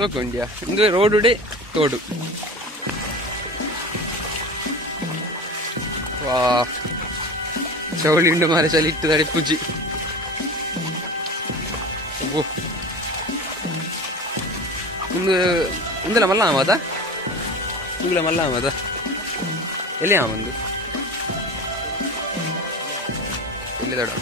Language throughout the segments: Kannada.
ಸೋಕೊಂಡ್ಯಾ ಅಂದ್ರೆ ರೋಡುಡೆ ತೋಡು. ವಾ ಚೌಳಿ ಉಂಡು ಮಾರೆ ಚಳಿ ಇಟ್ಟದಾರೆ ಪೂಜಿ. ಒಂದು ಒಂದಲ್ಲ ಮಲ್ಲ ಆಮದ ಇಂಗ್ಲ ಮಲ್ಲ ಆಮದ ಎಲ್ಲಿ ಆಮಂದು ಇಲ್ಲಿ ದೊಡ್ಡ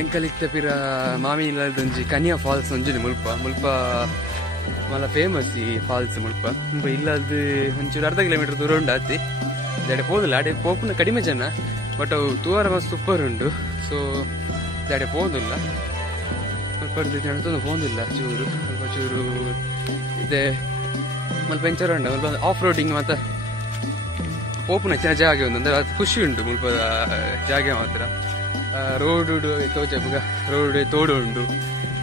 ಎಂಕಲಿತ್ತ ಪಿರ ಮಾಮಿನೊಂಜಿ ಕನಿಯಾ ಫಾಲ್ಸ್ ಒಂಜುಂಡು ಮುಲ್ಪ ಮುಲ್ಪ ಮಲ್ಲ ಫೇಮಸ್ ಈ ಫಾಲ್ಸ್ ಮುಲ್ಪ ತುಂಬ ಇಲ್ಲದ ಒಂಚೂರು ಅರ್ಧ ಕಿಲೋಮೀಟರ್ ದೂರ ಉಂಡು ಆತಿ ದಾಡೆ ಪೋದಿಲ್ಲ ಅಡೆ ಪೋಪುನ ಕಡಿಮೆ ಜನ ಬಟ್ ಅವು ತೂರ ಮಸ್ತ್ ಸೂಪರ್ ಉಂಡು. ಸೊ ದಾಡೆ ಪೋದಿಲ್ಲ ಸ್ವಲ್ಪ ನಡ್ತೊಂದು ಪೋದಿಲ್ಲ ಚೂರು ಸ್ವಲ್ಪ ಚೂರು ಇದೆ ಮಲ್ಪ ಎಂಚರ ಉಂಡು ಮಲ್ಪ ಆಫ್ ರೋಡಿಂಗ್ ಮಾತ್ರ ಪೋಪುನ ಹೆಚ್ಚಿನ ಜಾಗ ಒಂದು ಅಂದ್ರೆ ಅದು ಖುಷಿ ಉಂಟು ಮುಲ್ಪ ಜಾಗ ಮಾತ್ರ. ರೋಡ್ ತೋಜ ರೋಡ್ ತೋಡು ಉಂಡು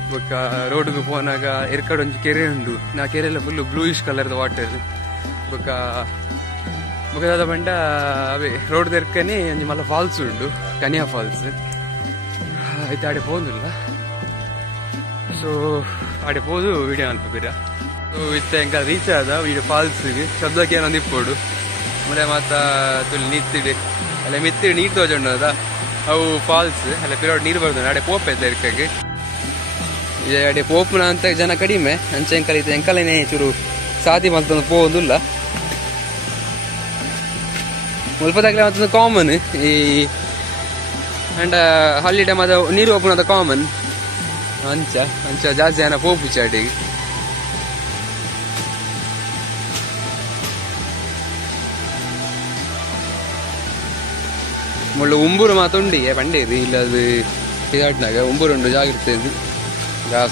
ಬೊಕ್ಕ ರೋಡ್ಗೆ ಪೋನಾಗ ಎರ್ಕಡೆ ಒಂಜಿ ಕೆರೆ ಉಂಡು. ನಾ ಕೆರೆಲ್ಲ ಫುಲ್ ಬ್ಲೂಯಿಶ್ ಕಲರ್ದ ವಾಟರ್ ಬೊಕ್ಕ ಬೊಕ್ಕದಾದ ಬಂಡ ಅವೇ ರೋಡ್ ತೆರ್ಕನೆ ಒಂಜಿ ಮಲ್ಲ ಫಾಲ್ಸ್ ಉಂಡು ಕನಿಯಾ ಫಾಲ್ಸ್ ಆಯ್ತು ಆಡೆ ಪೋದಿಲ್ಲ. ಸೊ ಆಡೆ ಪೋದು ವಿಡಿಯೋ ಅನ್ಪಿರ. ಸೊ ಇತ್ತ ಎಂಕ ರೀಚ್ ಆದ ವಿಡಿಯೋ ಫಾಲ್ಸ್ಗೆ ಶಬ್ದಕ್ಕೆ ಏನೊಂದು ಇಪ್ಪೋಡು ಮುಳೆ ಮಾತ ತುಳಿ ನಿತ್ತಿಡಿ ಅಲ್ಲ ಮಿತ್ತಿಡಿ ನೀರು ತೋಜಂಡು ಅದ ಅವು ಫಾಲ್ಸ್ ಅಲ್ಲ ಪಿರೋಡ್ ನೀರು ಬರ್ತದೆ ಅಡೆ ಪೋಪ ಇದ್ದ ಎರ್ಕಾಗೆ ಅಡೆ ಪೋಪುನ ಅಂತ ಜನ ಕಡಿಮೆ ಅಂಚೆ ಎಂಕಲಿತ ಎಂಕಲೇನೆ ಚೂರು ಸಾತಿ ಮಲ್ತೊಂದು ಪೋದಿಲ್ಲ. ಮುಲ್ಪದಾಗಲೇ ಮತ್ತೊಂದು ಕಾಮನ್ ಈ ಅಂಡ ಹಾಲಿಡೇ ಮಾದ ನೀರು ಓಪನ್ ಕಾಮನ್ ಅಂಚ ಅಂಚ ಜಾಸ್ತಿ ಜನ ಪೋಪು ಚಾಟಿಗೆ. ಮುಳ್ಳು ಉಂಬೂರು ಮಾತುಂಡಿಗೆ ಪಂಡೇರಿ ಇಲ್ಲದು ಇದಾಟ್ನಾಗ ಉಂಬೂರು ಉಂಡು ಜಾಗ್ರತೆ ಇದು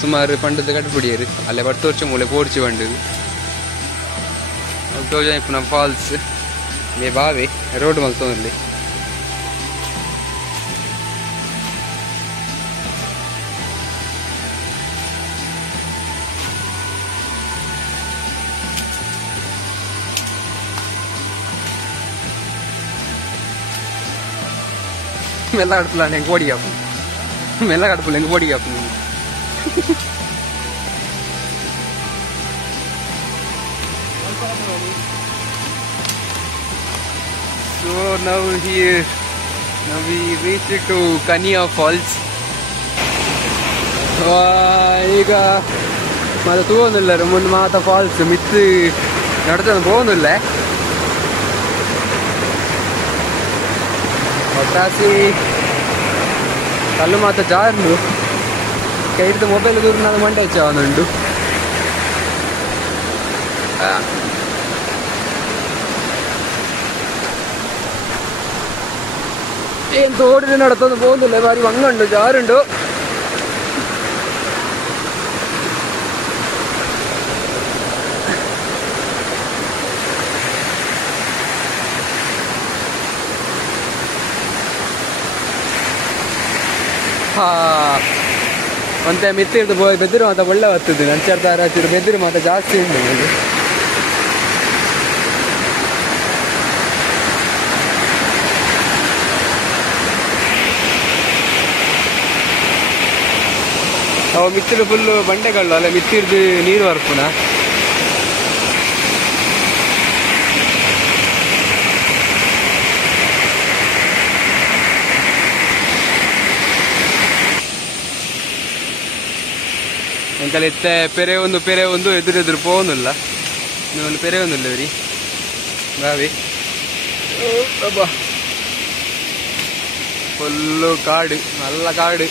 ಸುಮಾರು ಪಂಡದ ಕಟ್ಬಿಡಿಯರು ಅಲ್ಲೇ ಬಟ್ಟು ವರ್ಷ ಮೂಲೆ ಪೋಡ್ಚಿ ಬಂಡದು ತೋಜ ಇಪ್ಪು ನಮ್ಮ ಫಾಲ್ಸ್ ಮೇ ಬಾವಿ ರೋಡ್ ಮಲ್ತೊಂದಲ್ಲಿ మెల్ల కడుపులా నేను కోడి కాపు మెల్ల కడుపులు ఇంక కోడి కాపు So now we reached to Kania Falls. ಈಗ ಮತ್ತೆ ತಗೋನಿಲ್ಲ ಮುಂದೆ ಮಾತಾ ಫಾಲ್ಸ್ ಮಿತ್ತು ನಡ್ತಾನೆ ಹೋಗೋದಿಲ್ಲ ಒಟ್ಟಾಸಿ ಕಲ್ಲು ಮಾತ ಜಾರ್ನು ಕೈ ಹಿಡಿದು ಮೊಬೈಲ್ ದೂರ ನಾನು ಮಂಡೆ ಹಚ್ಚ ಅವನುಂಡು ಏನು ತೋಡಿದ್ರೆ ನಡ್ತಂದು ಹೋಗುದಿಲ್ಲ ಬಾರಿ ಹಂಗಂಡು ಜಾರುಂಡು ಮತ್ತೆ ಮಿತ್ತಿರ್ದು ಬೆದಿರು ಮಾತ್ರ ಒಳ್ಳೆ ಬರ್ತದೆ ನಂಚರ್ದಾರ ಹಚ್ಚಿರು ಬೆದಿರು ಮಾತ್ರ ಜಾಸ್ತಿ ಉಂಟು ನಿಮಗೆ ಅವು ಮಿತ್ತಿರು ಫುಲ್ಲು ಬಂಡೆಗಳು ಅಲ್ಲ ಮಿತ್ತಿರ್ದು ನೀರು ಬರ್ಪುನ ಎಂಕಲ್ ಎತ್ತೆ ಪೆರೆ ಒಂದು ಎದುರು ಪೋನಿಲ್ಲ ನೀವು ಪೆರೆ ಒಂದಿಲ್ಲ ರೀ ಬಾವಿ ಫುಲ್ಲು ಕಾಡು ನಲ್ಲ ಕಾಡು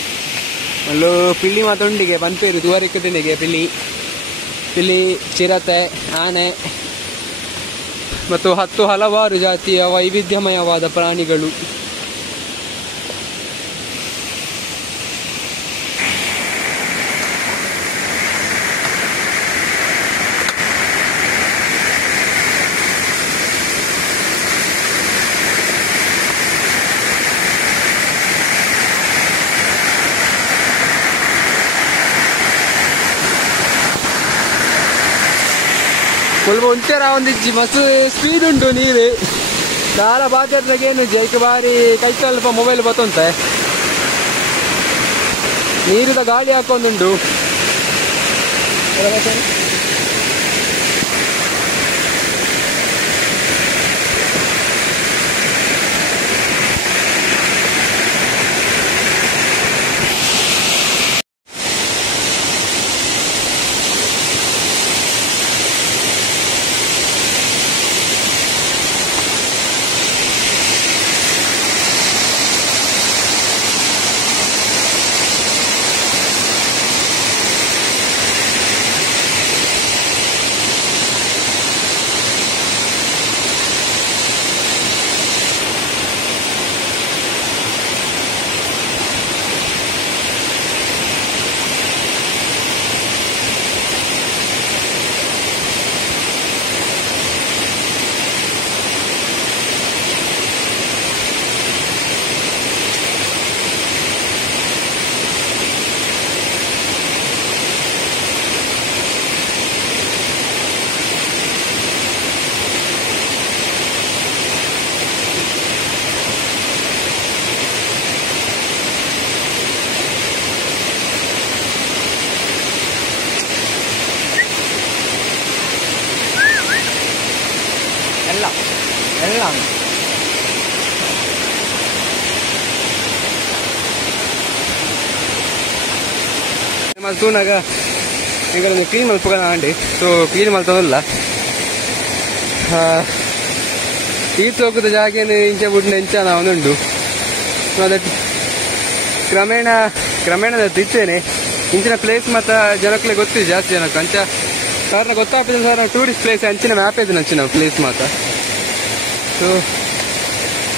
ಅಲ್ಲೂ ಪಿಲ್ಲಿ ಮಾತೊಂಡಿಗೆ ಪಂಪೇರು ದೂರಕ್ಕೆ ಪಿಲ್ಲಿ ಚಿರತೆ ಆನೆ ಮತ್ತು 10 ಹಲವಾರು ಜಾತಿಯ ವೈವಿಧ್ಯಮಯವಾದ ಪ್ರಾಣಿಗಳು ಸ್ವಲ್ಪ ಒಂಚರ ಒಂದಿಜ್ಜಿ ಮಸ್ತ್ ಸ್ಪೀಡ್ ಉಂಟು ನೀರು చాలా బాధ్యతగేನು ಜೈಕ್ ಬಾರಿ ಕೈ ಸ್ವಲ್ಪ ಮೊಬೈಲ್ ಬತ್ತಂತೆ ನೀರಿದ ಗಾಳಿ ಹಾಕೊಂಡುಂಡು எல்லாம் ತೂನಾಗ ಈಗ ಕ್ಲೀನ್ ಮಲ್ಪಗ ಆಂಡಿ ಸೊ ಕ್ಲೀನ್ ಮಲ್ತದಲ್ಲ ತೀರ್ಥೋಗದ ಜಾಗೇನು ಇಂಚೆ ಬಿಟ್ಟು ಇಂಚ ನಾವೊಂದುಂಡು ಅದಕ್ಕೆ ಕ್ರಮೇಣ ತಿತ್ತೇನೆ ಇಂಚಿನ ಪ್ಲೇಸ್ ಮತ್ತು ಜನಕ್ಕೆ ಗೊತ್ತಿದೆ ಜಾಸ್ತಿ ಜನಕ್ಕೆ ಅಂಚ ಸಾರ್ನ ಗೊತ್ತಾಗ್ತದೆ ಸರ್ ನಾವು ಟೂರಿಸ್ಟ್ ಪ್ಲೇಸ್ ಅಂಚಿನ ಮ್ಯಾಪ್ ಇದೆ ಅಂಚಿನ ಪ್ಲೇಸ್ ಮಾತ್ರ ಸೊ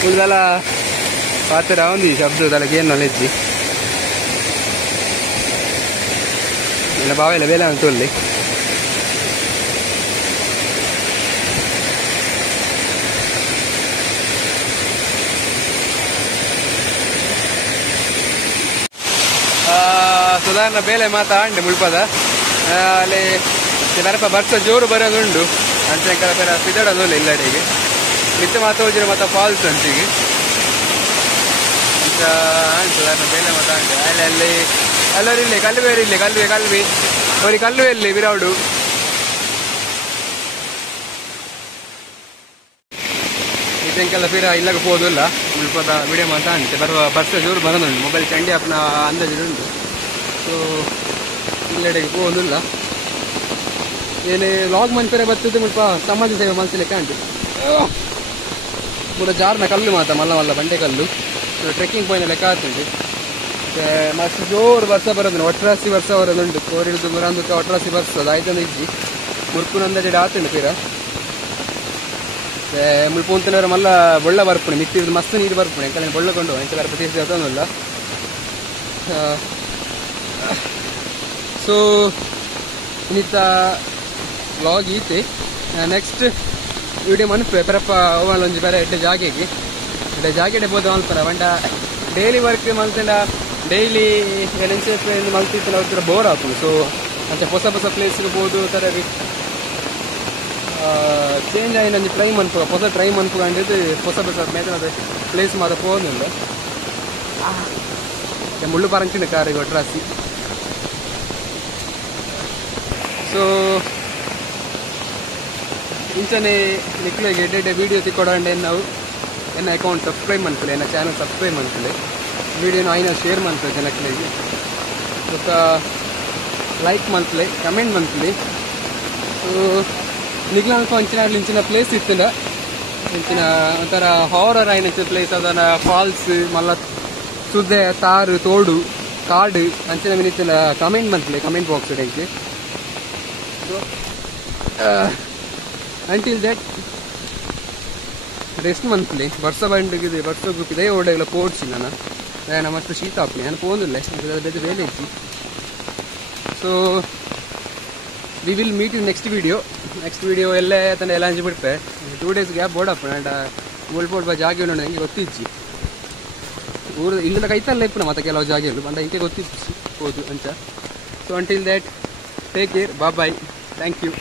ಉಳಿದೆಲ್ಲ ಪಾತ್ರ ఉంది ಶಬ್ದದಲ್ಲಗೆ ಏನು ನಾಲೆಜ್ಜಿ ಇಲ್ಲ ಬಾವೆಲ್ಲ ಬೇಲೆ ಅಂತ ಅಲ್ಲಿ ಸಾಧಾರಣ ಬೇಲೆ ಮಾತಾಂಡೆ ಮುಳ್ಪದ ಅಲ್ಲಿ ಬರಪ ಬರ್ಸ ಜೋರು ಬರೋದುಂಡು ಅಂಚೆಂಕರ ಪೇರ ಸಿದಡೋದಿಲ್ಲ ಇಲ್ಲಡೆಗೆ ಮಿತ್ತ ಮಾತಾಡಿದ್ರೆ ಮತ್ತೆ ಫಾಲ್ಸ್ ಅಂಚಿಗೆ ಸಾಧಾರಣ ಬೇಲೆ ಮಾತಾಂಡೆ ಅಲ್ಲಿ ಎಲ್ಲರೂ ಇಲ್ಲಿ ಕಲ್ವೇರಿ ಇಲ್ಲಿ ಕಲ್ವಿ ಅವ್ರಿಗೆ ಕಲ್ವೆ ಇಲ್ಲಿ ವಿರಾಡು ಇದಕ್ಕೆಲ್ಲ ಫಿರ ಇಲ್ಲಾಗ ಹೋದಿಲ್ಲ ಮುಳ್ಪದ ವಿಡಿಯೋ ಮಾತಾಂಡೆ ಬರುವ ಬರ್ಸ ಜೋರು ಬರೋದುಂಡು ಮೊಬೈಲ್ ಚಂಡಿ ಅಪ್ಪನ ಅಂದಾಜುಂಡು ಸೊ ಇಲ್ಲೆಡೆಗೆ ಹೋಗೋದಿಲ್ಲ ಏನೇ ಲಾಗ್ ಮನ್ಪೇರೆ ಬರ್ತದೆ ಮುಲ್ಪ ಸಮಾಜ ಸೇವೆ ಮನಸ್ಸಲ್ಲಿ ಕಾಂಟು ಪೂರ ಜಾರ್ನ ಕಲ್ಲು ಮಾತ ಮಲ್ಲ ಬಂಡೆ ಕಲ್ಲು ಟ್ರೆಕ್ಕಿಂಗ್ ಪಾಯಿಂಟ್ ಲೆಕ್ಕ ಆಗ್ತದೆ ಮಸ್ತ್ ಜೋರು ವರ್ಷ ಬರೋದು ಒಟ್ರಾಸಿ ವರ್ಷ ಬರೋದುಂಟು ಕೋರಿಲ್ದು ಮುರಂದಕ್ಕೆ ಒಟ್ರಾಸಿ ಬರ್ತದೆ ಆಯ್ತಂದು ಇಜ್ಜಿ ಮುರ್ಪುನಂದಡಿ ಆತಂಡು ಪೀರ ಮುಲ್ಪ ಉಂತನವರ ಮಲ್ಲ ಬೊಳ್ಳ ಬರ್ಪುಣೆ ಮಿತ್ತಿದ್ದು ಮಸ್ತ್ ನೀರು ಬರ್ಪುಣೆ ಎಂಕಲ್ ಬೊಳ್ಳಕೊಂಡು ಎಂಕಲ ಪ್ರತಿಷ್ಠೆ ಅದನ್ನಲ್ಲ ಸೊ ಇನ್ನಿತ್ತ ವ್ಲಾಗ್ ಈತೆ ನೆಕ್ಸ್ಟ್ ವಿಡಿಯೋ ಮನ್ಪೆ ಪರಪ್ಪ ಅವಳ ಒಂಜಿ ಬೇರೆ ಎಡ್ಡೆ ಜಾಗೆಡೆ ಬೋದು ಮಲ್ಪರ ಬಂಡ ಡೈಲಿ ವರ್ಕ್ ಮಲ್ತಂಡ ಡೈಲಿ ಎನ್ಎನ್ಸಿಎಫ್ ಮಲ್ತಿತ್ತು ಅವ್ರ ಬೋರ್ ಆಗ್ತದೆ ಸೊ ಅಂತ ಹೊಸ ಪ್ಲೇಸ್ಗೆ ಬೋದು ಥರ ಚೇಂಜ್ ಆಗಿ ನಂಗೆ ಟ್ರೈ ಹೊಸ ಟ್ರೈ ಮನ್ಪುಕೊಂಡಿದ್ದು ಹೊಸ ಮೇತನದ ಪ್ಲೇಸ್ ಮಾತ್ರ ಹೋಗೋದಿಲ್ಲ ಮುಳ್ಳು ಪರಂಚಿನ ಕಾರಿಗೆ ಒಟ್ರಾಸಿ ಸೊ ಇಂಚನೆ ನಿಕ್ಲಿಗೆ ಎಡ್ಡೆ ವೀಡಿಯೋ ತಿಕ್ಕೊಡಂಡೆ ನಾವು ಎನ್ನ ಅಕೌಂಟ್ ಸಬ್ಸ್ಕ್ರೈಬ್ ಮಾಡ್ಕೊಳ್ಳಿ ಎನ್ನ ಚಾನಲ್ ಸಬ್ಸ್ಕ್ರೈಬ್ ಮಾಡ್ಕೊಳ್ಳಿ ವೀಡಿಯೋನ ಐನ ಶೇರ್ ಮಾಡ್ಕೊಳ್ಳಿ ಜನಕ್ಕೆ ಸ್ವಲ್ಪ ಲೈಕ್ ಮಾಡ್ಕೊಳ್ಳಿ ಕಮೆಂಟ್ ಮಾಡ್ಕೊಳ್ಳಿ ಸೊ ನಿಗ್ಲ ಅನ್ಕೊ ಇಂಚಿನ ಪ್ಲೇಸ್ ಇತ್ತಿನ ಇಂಚಿನ ಒಂಥರ ಹಾರರ್ ಆಯ್ನ ಪ್ಲೇಸ್ ಅದನ್ನ ಫಾಲ್ಸ್ ಮಲ್ಲ ಸುದ್ದೆ ತಾರು ತೋಡು ಕಾಡು ಅಂಚಿನ ಮಿನಿಚಿನ ಕಮೆಂಟ್ ಮಾಡ್ಕೊಳ್ಳಿ ಕಮೆಂಟ್ ಬಾಕ್ಸ್ ಇಡಕ್ಕೆ so until that rest monthly ವರ್ಷ ಬಂಡಿಗಿದೆ ವರ್ಷ ಗ್ರೂಪ್ ಇದೆ ಓಡೆಲ್ಲ ಪೋಡ್ಸಿ ನಾನು ಮತ್ತೆ ಶೀತ ಹಾಕ್ಲಿ ನಾನು ಪೋಂದಿಲ್ಲ ಬೇರೆ ಬೇಲೆ ಇಚ್ಚಿ so we will meet in next video ಎಲ್ಲೇ ತಂದೆ ಎಲ್ಲ ಹಂಚಿ ಬಿಡ್ಪೆ 2 days ಗ್ಯಾಪ್ ಬೋಡಪ್ಪ ಅಂಡ ಮುಳ್ಪೋಡ್ ಬಾ ಜಾಗ ನನಗೆ ಗೊತ್ತಿಚ್ಚಿ ಊರು ಇಲ್ಲದ ಕೈತಲ್ಲ ಇಪ್ಪು ಮತ್ತೆ ಕೆಲವು ಜಾಗ ಇಲ್ಲ ಬಂದ ಇಂಕೆ ಗೊತ್ತಿಚ್ಚಿ ಹೋದು ಅಂತ so until that take care bye thank you